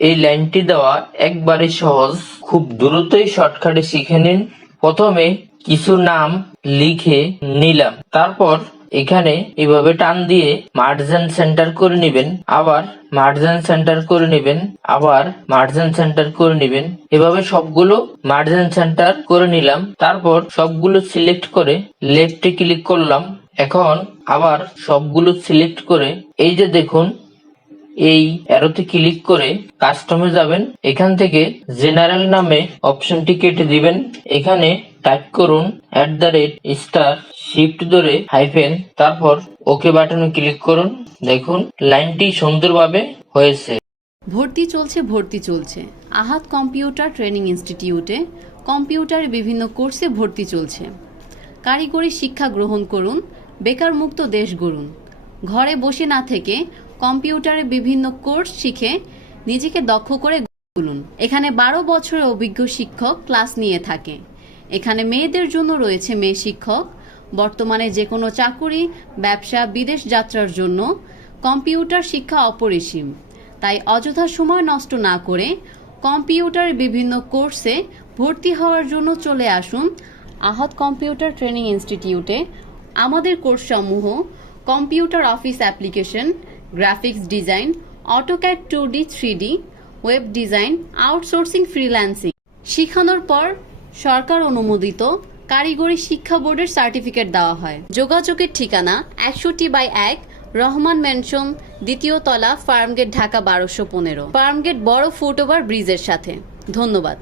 এই লাইনটি দেওয়া একবারে সহজ, খুব দ্রুতই শর্টকাটে শিখে নিন। প্রথমে কিছু নাম লিখে নিলাম, তারপর এখানে এভাবে টান দিয়ে মার্জিন সেন্টার করে নেবেন, আবার মার্জিন সেন্টার করে নেবেন, আবার মার্জিন সেন্টার করে নেবেন। এভাবে সবগুলো মার্জিন সেন্টার করে নিলাম। তারপর সবগুলো সিলেক্ট করে লেফটে ক্লিক করলাম। এখন আবার সবগুলো সিলেক্ট করে এই যে দেখুন এই অ্যারোতে ক্লিক করে কাস্টমে যাবেন। এখান থেকে জেনারেল নামে অপশনটি কেটে দিবেন। এখানে টাইপ করুন *শিফট ধরে হাইফেন, তারপর ওকে বাটনে ক্লিক করুন। দেখুন লাইনটি সুন্দরভাবে হয়েছে। ভর্তি চলছে আহাত কম্পিউটার ট্রেনিং ইনস্টিটিউটে কম্পিউটারে বিভিন্ন কোর্সে ভর্তি চলছে। কারিগরি শিক্ষা গ্রহণ করুন, বেকার মুক্ত দেশ গড়ুন। ঘরে বসে না থেকে কম্পিউটারে বিভিন্ন কোর্স শিখে নিজেকে দক্ষ করে তুলুন। এখানে 12 বছরের অভিজ্ঞ শিক্ষক ক্লাস নিয়ে থাকে। এখানে মেয়েদের জন্য রয়েছে মেয়ে শিক্ষক। বর্তমানে যে কোনো চাকুরি, ব্যবসা, বিদেশ যাত্রার জন্য কম্পিউটার শিক্ষা অপরিসীম। তাই অযথা সময় নষ্ট না করে কম্পিউটারের বিভিন্ন কোর্সে ভর্তি হওয়ার জন্য চলে আসুন আহাত কম্পিউটার ট্রেনিং ইনস্টিটিউটে। আমাদের কোর্সসমূহ computer office application, graphics design, AutoCAD 2D 3D, web design, outsourcing, freelancing শিখানোর পর সরকার অনুমোদিত কারিগরি শিক্ষা বোর্ডের সার্টিফিকেট দেওয়া হয়। যোগাযোগের ঠিকানা 100/1 রহমান ম্যানশন, 2য় তলা, ফার্মগেট, ঢাকা 1215। ফার্মগেট বড় ফুটওভার ব্রিজের সাথে। ধন্যবাদ।